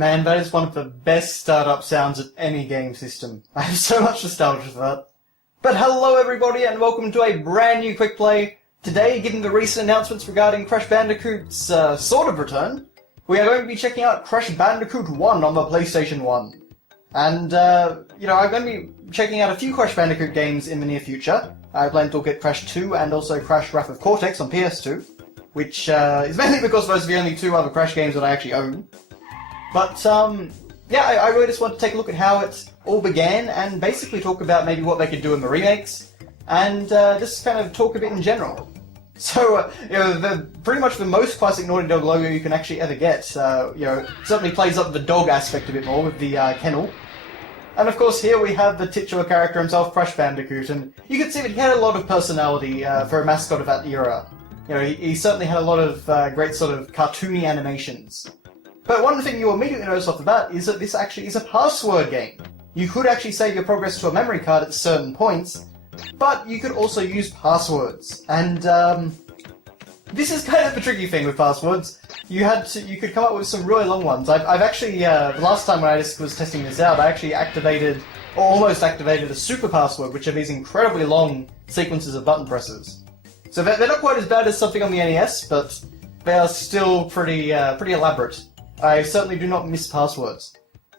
Man, that is one of the best startup sounds of any game system. I have so much nostalgia for that. But hello everybody and welcome to a brand new Quick Play. Today, given the recent announcements regarding Crash Bandicoot's sort of return, we are going to be checking out Crash Bandicoot 1 on the PlayStation 1. And, I'm going to be checking out a few Crash Bandicoot games in the near future. I plan to look at Crash 2 and also Crash Wrath of Cortex on PS2, which is mainly because those are the only two other Crash games that I actually own. But, I really just want to take a look at how it all began and basically talk about maybe what they could do in the remakes, and just kind of talk a bit in general. So, pretty much the most classic Naughty Dog logo you can actually ever get, certainly plays up the dog aspect a bit more with the kennel. And of course here we have the titular character himself, Crash Bandicoot, and you can see that he had a lot of personality for a mascot of that era. He certainly had a lot of great sort of cartoony animations. But one thing you'll immediately notice off the bat is that this actually is a password game. You could actually save your progress to a memory card at certain points, but you could also use passwords. And this is kind of the tricky thing with passwords. You could come up with some really long ones. I've actually, the last time when I just was testing this out, I actually activated, or almost activated, a super password, which are these incredibly long sequences of button presses. So they're not quite as bad as something on the NES, but they are still pretty elaborate. I certainly do not miss passwords.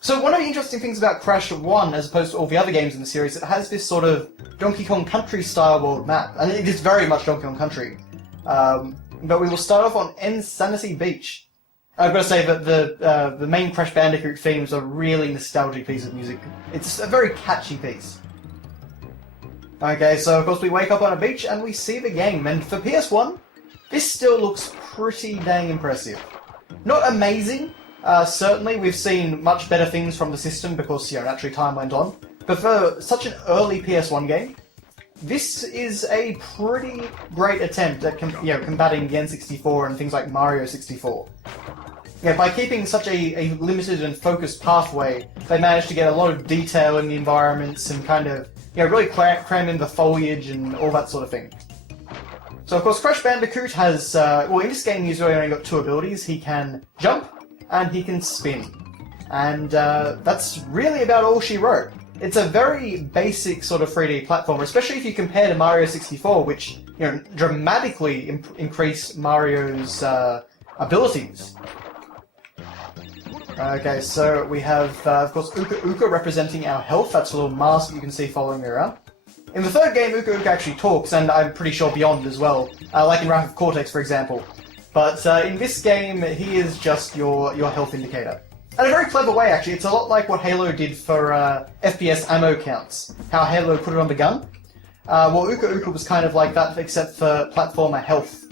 So one of the interesting things about Crash 1, as opposed to all the other games in the series, it has this sort of Donkey Kong Country style world map, and it is very much Donkey Kong Country. But we will start off on Insanity Beach. I've got to say that the main Crash Bandicoot themes are a really nostalgic piece of music. It's a very catchy piece. Okay, so of course we wake up on a beach and we see the game, and for PS1, this still looks pretty dang impressive. Not amazing, certainly we've seen much better things from the system because, naturally time went on. But for such an early PS1 game, this is a pretty great attempt at combating the N64 and things like Mario 64. By keeping such a limited and focused pathway, they managed to get a lot of detail in the environments and kind of, really cram in the foliage and all that sort of thing. So of course Crash Bandicoot has, in this game he's really only got two abilities. He can jump and he can spin. And that's really about all she wrote. It's a very basic sort of 3D platformer, especially if you compare to Mario 64, which, dramatically increased Mario's abilities. Okay, so we have, of course, Uka Uka representing our health. That's a little mask you can see following me around. In the third game, Uka Uka actually talks, and I'm pretty sure beyond as well, like in Wrath of Cortex, for example. But in this game, he is just your health indicator. And a very clever way, actually. It's a lot like what Halo did for FPS ammo counts. How Halo put it on the gun. Uka Uka was kind of like that, except for platformer health.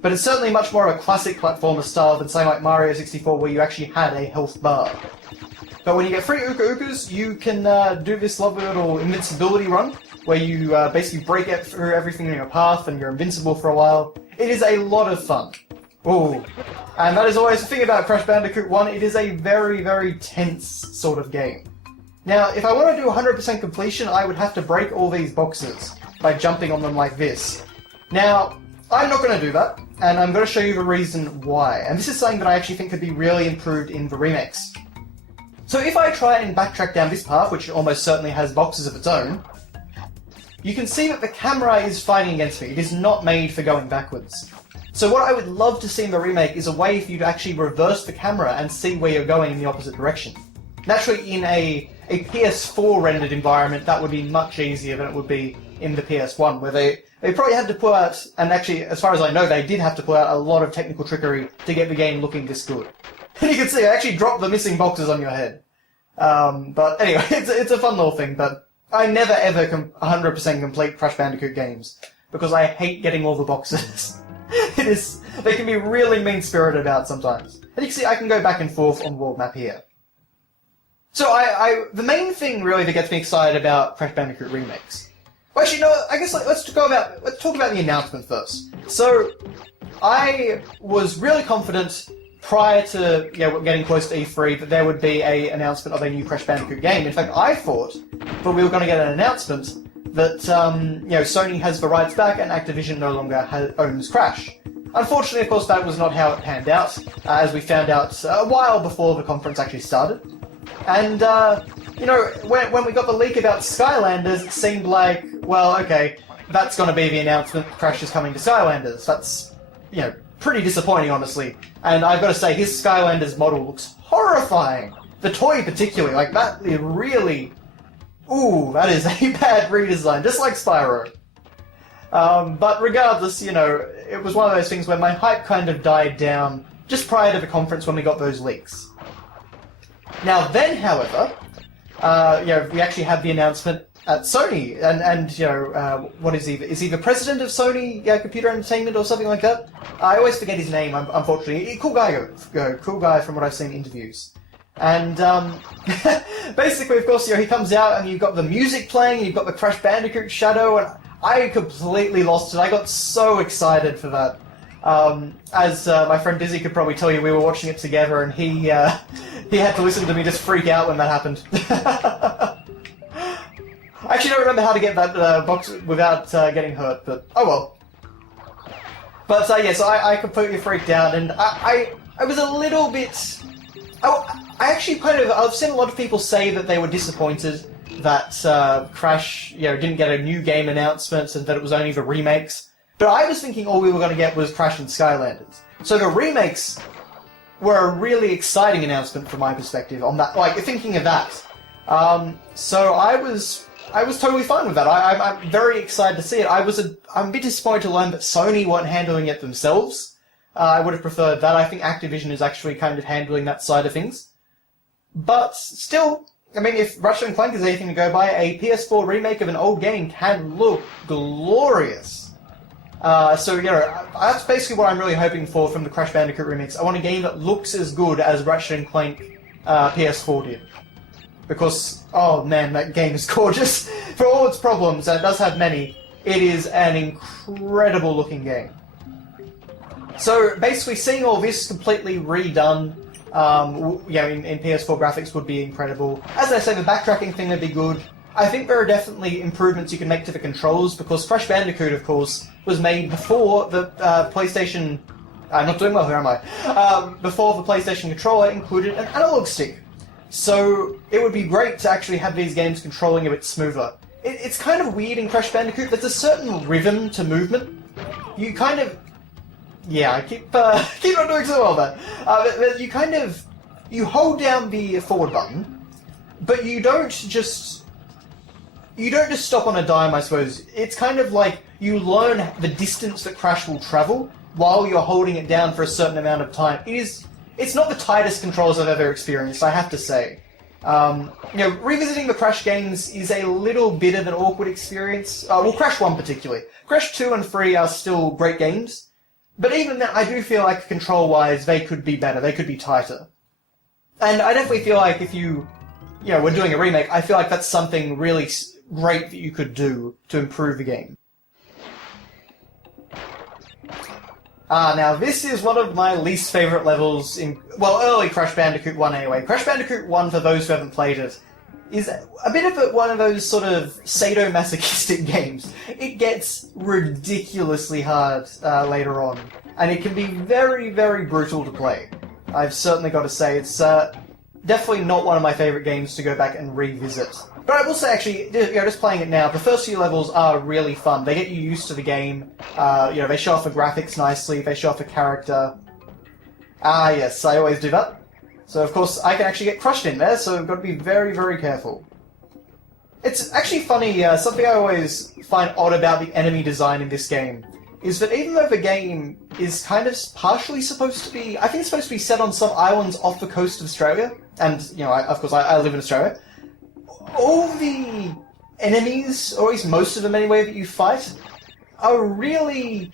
But it's certainly much more of a classic platformer style than something like Mario 64, where you actually had a health bar. But when you get 3 Uka Ukas, you can do this lovely little invincibility run, where you basically break out through everything in your path and you're invincible for a while. It is a lot of fun. Ooh. And that is always the thing about Crash Bandicoot 1, it is a very, very tense sort of game. Now, if I want to do 100% completion, I would have to break all these boxes by jumping on them like this. Now, I'm not going to do that, and I'm going to show you the reason why. And this is something that I actually think could be really improved in the remakes. So if I try and backtrack down this path, which almost certainly has boxes of its own, you can see that the camera is fighting against me. It is not made for going backwards. So what I would love to see in the remake is a way for you to actually reverse the camera and see where you're going in the opposite direction. Naturally, in a PS4 rendered environment, that would be much easier than it would be in the PS1, where they probably had to pull out, and actually, as far as I know, they did have to pull out a lot of technical trickery to get the game looking this good. And you can see, I actually dropped the missing boxes on your head. But anyway, it's a fun little thing, but I never ever 100% complete Crash Bandicoot games, because I hate getting all the boxes. They can be really mean-spirited about sometimes. And you can see I can go back and forth on the world map here. So the main thing really that gets me excited about Crash Bandicoot remakes. Well, actually, no, I guess let's talk about the announcement first. So, I was really confident prior to getting close to E3 that there would be an announcement of a new Crash Bandicoot game. In fact, I thought that we were going to get an announcement that Sony has the rights back and Activision no longer owns Crash. Unfortunately, of course, that was not how it panned out, as we found out a while before the conference actually started. And, you know, when we got the leak about Skylanders, it seemed like, well, okay, that's going to be the announcement, Crash is coming to Skylanders. That's, you know, pretty disappointing, honestly. And I've got to say, his Skylanders model looks horrifying. The toy particularly, like, that is really... Ooh, that is a bad redesign, just like Spyro. But regardless, you know, it was one of those things where my hype kind of died down just prior to the conference when we got those leaks. Now then, however, you know, we actually had the announcement at Sony, and you know, what is he the president of Sony Computer Entertainment or something like that? I always forget his name, unfortunately. Cool guy from what I've seen in interviews. And basically, of course, you know, he comes out and you've got the music playing, and you've got the Crash Bandicoot shadow, and I completely lost it. I got so excited for that. As my friend Dizzy could probably tell you, we were watching it together, and he had to listen to me just freak out when that happened. I actually don't remember how to get that box without getting hurt, but oh well. But yeah, so I completely freaked out, and I was a little bit... I actually I've seen a lot of people say that they were disappointed that Crash, you know, didn't get a new game announcement and that it was only the remakes. But I was thinking all we were going to get was Crash and Skylanders. So the remakes were a really exciting announcement from my perspective on that, like, thinking of that. So I was totally fine with that. I'm very excited to see it. I'm a bit disappointed to learn that Sony weren't handling it themselves. I would have preferred that. I think Activision is actually kind of handling that side of things. But still, I mean, if Ratchet & Clank is anything to go by, a PS4 remake of an old game can look glorious. So, you know, that's basically what I'm really hoping for from the Crash Bandicoot remakes. I want a game that looks as good as Ratchet & Clank PS4 did. Because, oh man, that game is gorgeous. For all its problems, and it does have many, it is an incredible looking game. So basically, seeing all this completely redone, you know, in PS4 graphics would be incredible. As I say, the backtracking thing would be good. I think there are definitely improvements you can make to the controls, because Crash Bandicoot, of course, was made before the PlayStation... I'm not doing well here, am I? Before the PlayStation controller included an analog stick. So it would be great to actually have these games controlling a bit smoother. It's kind of weird in Crash Bandicoot. There's a certain rhythm to movement. You kind of... Yeah, I keep not doing so well there. You hold down the forward button, but you don't just stop on a dime, I suppose. It's kind of like you learn the distance that Crash will travel while you're holding it down for a certain amount of time. It's not the tightest controls I've ever experienced, I have to say. You know, revisiting the Crash games is a little bit of an awkward experience. Well, Crash 1 particularly. Crash 2 and 3 are still great games. But even then, I do feel like, control-wise, they could be better, they could be tighter. And I definitely feel like if you know, were doing a remake, I feel like that's something really great that you could do to improve the game. Now this is one of my least favourite levels in, well, early Crash Bandicoot 1 anyway. Crash Bandicoot 1, for those who haven't played it, is a bit of one of those sort of sadomasochistic games. It gets ridiculously hard later on, and it can be very, very brutal to play. I've certainly got to say, it's definitely not one of my favourite games to go back and revisit. But I will say, actually, you know, just playing it now, the first few levels are really fun. They get you used to the game. You know, they show off the graphics nicely, they show off the character. Ah, yes, I always do that. So, of course, I can actually get crushed in there, so I've got to be very, very careful. It's actually funny, something I always find odd about the enemy design in this game is that even though the game is kind of partially supposed to be... I think it's supposed to be set on some islands off the coast of Australia, and, you know, of course, I live in Australia. All the enemies, or at least most of them anyway, that you fight, are really...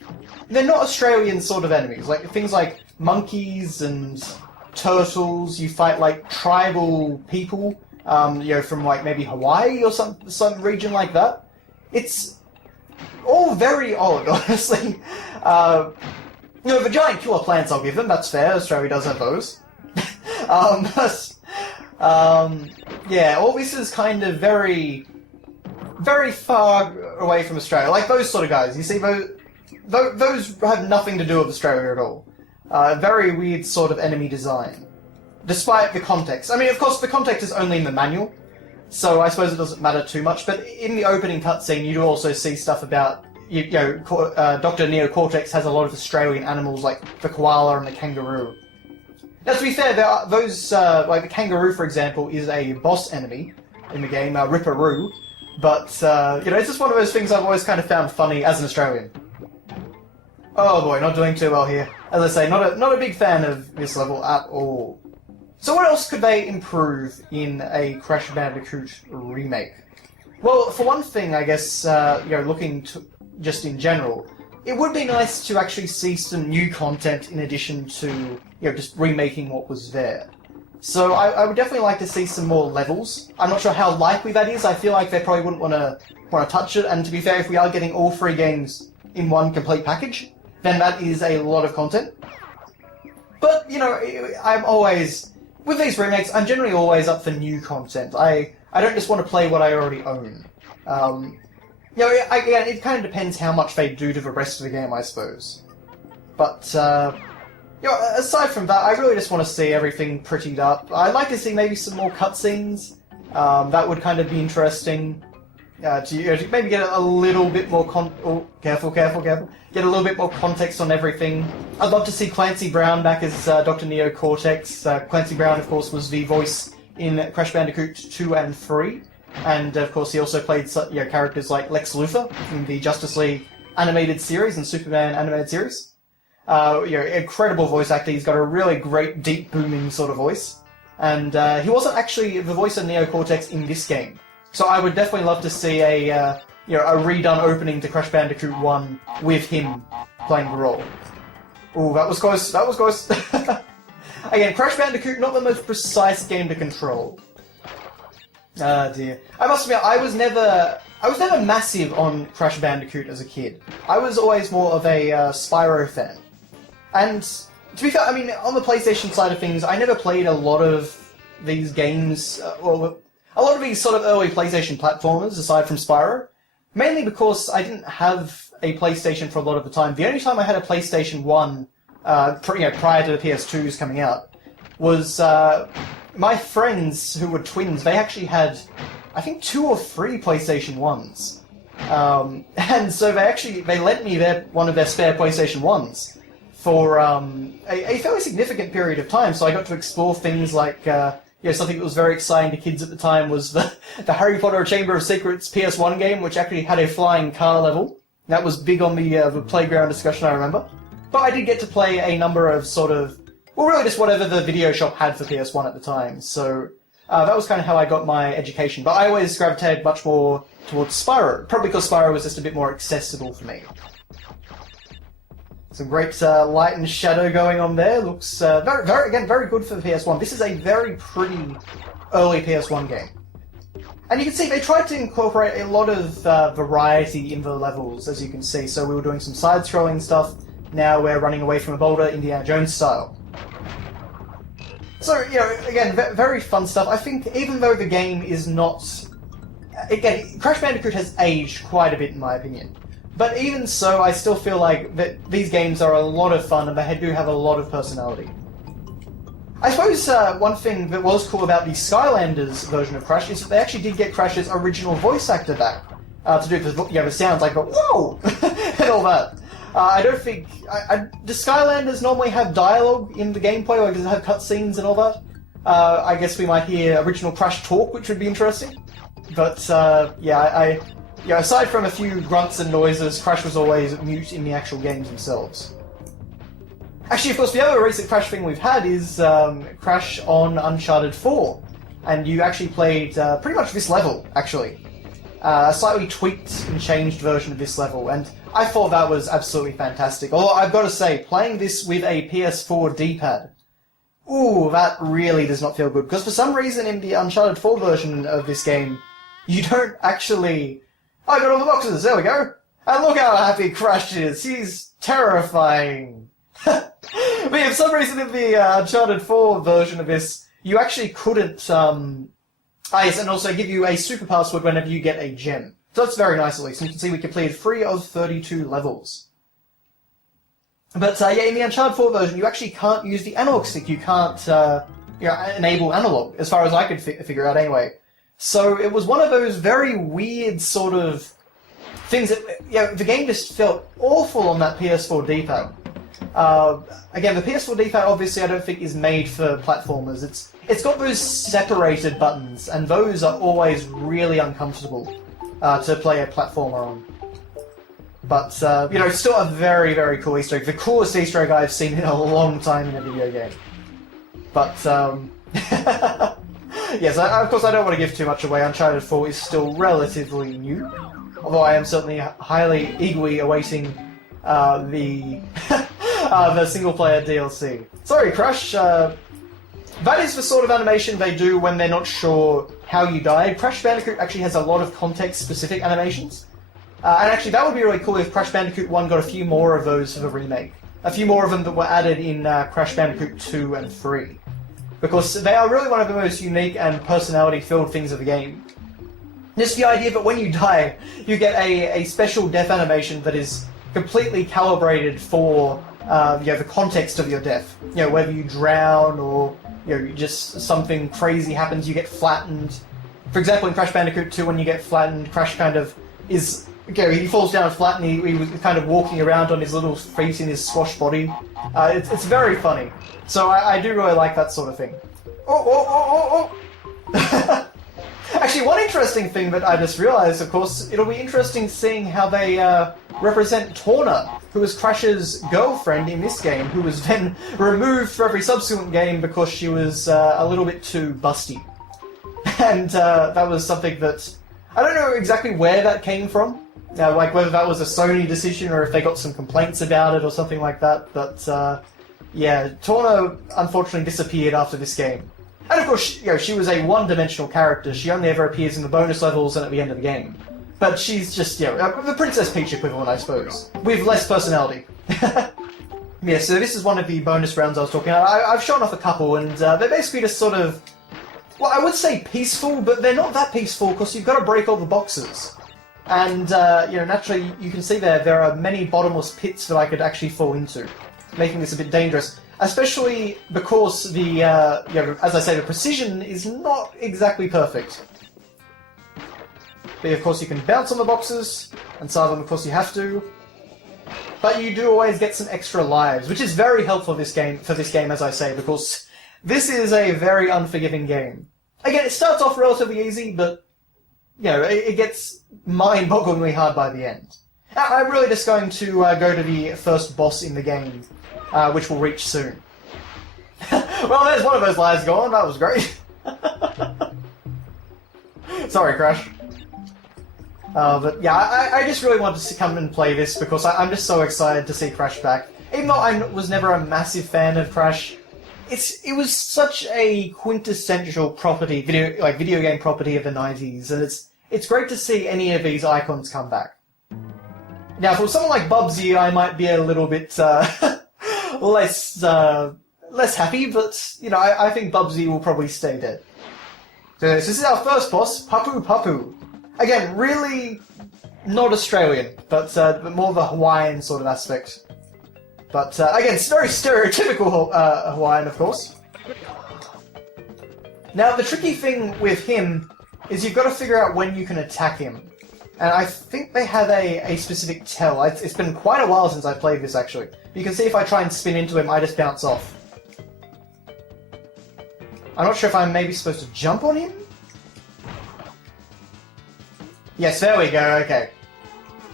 They're not Australian sort of enemies. Like, things like monkeys and turtles, you fight, like, tribal people, you know, from, like, maybe Hawaii or some region like that. It's all very odd, honestly. You know, the giant killer plants I'll give them, that's fair, Australia does have those. Yeah, all this is kind of very, very far away from Australia. Like those sort of guys. You see, those have nothing to do with Australia at all. Very weird sort of enemy design. Despite the context. I mean, of course, the context is only in the manual, so I suppose it doesn't matter too much, but in the opening cutscene, you do also see stuff about, Dr. Neo Cortex has a lot of Australian animals, like the koala and the kangaroo. Now, to be fair, there are those, like the kangaroo, for example, is a boss enemy in the game, Ripperoo, but, it's just one of those things I've always kind of found funny as an Australian. Oh boy, not doing too well here. As I say, not a big fan of this level at all. So what else could they improve in a Crash Bandicoot remake? Well, for one thing, I guess, looking to just in general, it would be nice to actually see some new content in addition to, just remaking what was there. So I would definitely like to see some more levels. I'm not sure how likely that is. I feel like they probably wouldn't want to touch it, and to be fair, if we are getting all 3 games in one complete package, then that is a lot of content. But, I'm always... With these remakes, I'm generally always up for new content. I don't just want to play what I already own. It kind of depends how much they do to the rest of the game, I suppose. But, aside from that, I really just want to see everything prettied up. I'd like to see maybe some more cutscenes. That would kind of be interesting. To maybe get a little bit more careful. Get a little bit more context on everything. I'd love to see Clancy Brown back as Dr. Neo Cortex. Clancy Brown, of course, was the voice in Crash Bandicoot 2 and 3. And, of course, he also played characters like Lex Luthor in the Justice League animated series and Superman animated series. Incredible voice actor. He's got a really great, deep, booming sort of voice. And he wasn't actually the voice of Neo Cortex in this game. So I would definitely love to see a redone opening to Crash Bandicoot 1 with him playing the role. Ooh, that was close. Again, Crash Bandicoot, not the most precise game to control. Ah, dear. I must admit, I was never massive on Crash Bandicoot as a kid. I was always more of a Spyro fan. And, to be fair, I mean, on the PlayStation side of things, I never played a lot of these games, a lot of these sort of early PlayStation platformers, aside from Spyro, mainly because I didn't have a PlayStation for a lot of the time. The only time I had a PlayStation 1, prior to the PS2s coming out, was my friends who were twins. They actually had, I think, 2 or 3 PlayStation 1s. And so they lent me one of their spare PlayStation 1s for a fairly significant period of time, so I got to explore things like... something that was very exciting to kids at the time was the Harry Potter Chamber of Secrets PS1 game, which actually had a flying car level. That was big on the playground discussion, I remember. But I did get to play a number of really just whatever the video shop had for PS1 at the time. So that was kind of how I got my education. But I always gravitated much more towards Spyro, probably because Spyro was just a bit more accessible for me. Some great light and shadow going on there. Looks very good for the PS1. This is a very pretty early PS1 game. And you can see they tried to incorporate a lot of variety in the levels, as you can see. So we were doing some side-scrolling stuff. Now we're running away from a boulder, Indiana Jones style. So, again, very fun stuff. I think even though the game is not... Again, Crash Bandicoot has aged quite a bit, in my opinion. But even so, I still feel like that these games are a lot of fun and they do have a lot of personality. I suppose one thing that was cool about the Skylanders version of Crash is that they actually did get Crash's original voice actor back to do the sounds like whoa and all that. I don't think... do Skylanders normally have dialogue in the gameplay, or does it have cutscenes and all that? I guess we might hear original Crash talk, which would be interesting. But, aside from a few grunts and noises, Crash was always mute in the actual games themselves. Actually, of course, the other recent Crash thing we've had is Crash on Uncharted 4. And you actually played pretty much this level, actually. A slightly tweaked and changed version of this level, and I thought that was absolutely fantastic. Although, I've got to say, playing this with a PS4 D-pad, ooh, that really does not feel good. Because for some reason in the Uncharted 4 version of this game, you don't actually... I got all the boxes, there we go! And look how happy Crash is, he's terrifying! But yeah, for some reason in the Uncharted 4 version of this, you actually couldn't, yes, and also give you a super password whenever you get a gem. So that's very nice at least, and you can see we completed 3 of 32 levels. But yeah, in the Uncharted 4 version, you actually can't use the analog stick. You can't enable analog, as far as I could figure out anyway. So it was one of those very weird sort of things that, the game just felt awful on that PS4 D-pad. Again, the PS4 D-pad obviously I don't think is made for platformers. It's got those separated buttons, and those are always really uncomfortable to play a platformer on. But, it's still a very, very cool Easter egg. The coolest Easter egg I've seen in a long time in a video game. But, yes, of course I don't want to give too much away. Uncharted 4 is still relatively new. Although I am certainly highly eagerly awaiting the single-player DLC. Sorry, Crash. That is the sort of animation they do when they're not sure how you died. Crash Bandicoot actually has a lot of context-specific animations. And actually, that would be really cool if Crash Bandicoot 1 got a few more of those for the remake. A few more of them that were added in Crash Bandicoot 2 and 3. Because they are really one of the most unique and personality-filled things of the game. Just the idea that when you die, you get a special death animation that is completely calibrated for the context of your death. Whether you drown or just something crazy happens, you get flattened. For example, in Crash Bandicoot 2, when you get flattened, Crash kind of is... he falls down flat and he was kind of walking around on his little feet in his squash body. It's very funny. So I do really like that sort of thing. Oh! Actually, one interesting thing that I just realized, of course, it'll be interesting seeing how they represent Torna, who was Crash's girlfriend in this game, who was then removed for every subsequent game because she was a little bit too busty. And that was something that... I don't know exactly where that came from. Like whether that was a Sony decision or if they got some complaints about it or something like that. But yeah, Torna unfortunately disappeared after this game. And of course, she was a one-dimensional character. She only ever appears in the bonus levels and at the end of the game. But she's just, the Princess Peach equivalent, I suppose, with less personality. Yeah, so this is one of the bonus rounds I was talking about. I've shown off a couple, and they're basically just sort of, well, I would say peaceful, but they're not that peaceful because you've got to break all the boxes. And, naturally, you can see there are many bottomless pits that I could actually fall into, making this a bit dangerous. Especially because the, as I say, the precision is not exactly perfect. But of course you can bounce on the boxes, and some of them of course you have to. But you do always get some extra lives, which is very helpful for this game, as I say, because this is a very unforgiving game. Again, it starts off relatively easy, but, it gets mind-bogglingly hard by the end. I'm really just going to go to the first boss in the game, which we'll reach soon. Well, there's one of those lives gone, that was great. Sorry, Crash. But yeah, I just really wanted to come and play this because I'm just so excited to see Crash back. Even though I was never a massive fan of Crash, it was such a quintessential property, video game property of the 90s, and it's great to see any of these icons come back. Now, for someone like Bubsy, I might be a little bit less happy, but I think Bubsy will probably stay dead. So this is our first boss, Papu Papu. Again, really not Australian, but more of a Hawaiian sort of aspect. But again, it's very stereotypical Hawaiian, of course. Now, the tricky thing with him is you've got to figure out when you can attack him. And I think they have a specific tell. It's been quite a while since I played this, actually. You can see if I try and spin into him, I just bounce off. I'm not sure if I'm maybe supposed to jump on him? Yes, there we go, okay.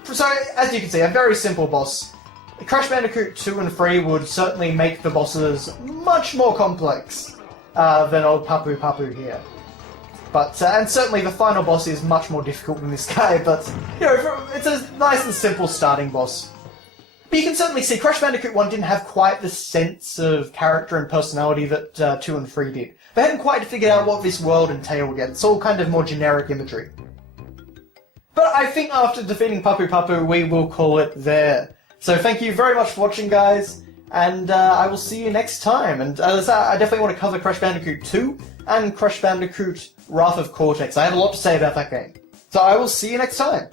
So, as you can see, a very simple boss. Crash Bandicoot 2 and 3 would certainly make the bosses much more complex than old Papu Papu here. But, and certainly the final boss is much more difficult than this guy, but, it's a nice and simple starting boss. But you can certainly see Crash Bandicoot 1 didn't have quite the sense of character and personality that 2 and 3 did. They hadn't quite figured out what this world entailed yet. It's all kind of more generic imagery. But I think after defeating Papu Papu, we will call it there. So thank you very much for watching, guys, and I will see you next time. And as I definitely want to cover Crash Bandicoot 2 and Crash Bandicoot Wrath of Cortex. I have a lot to say about that game. So I will see you next time.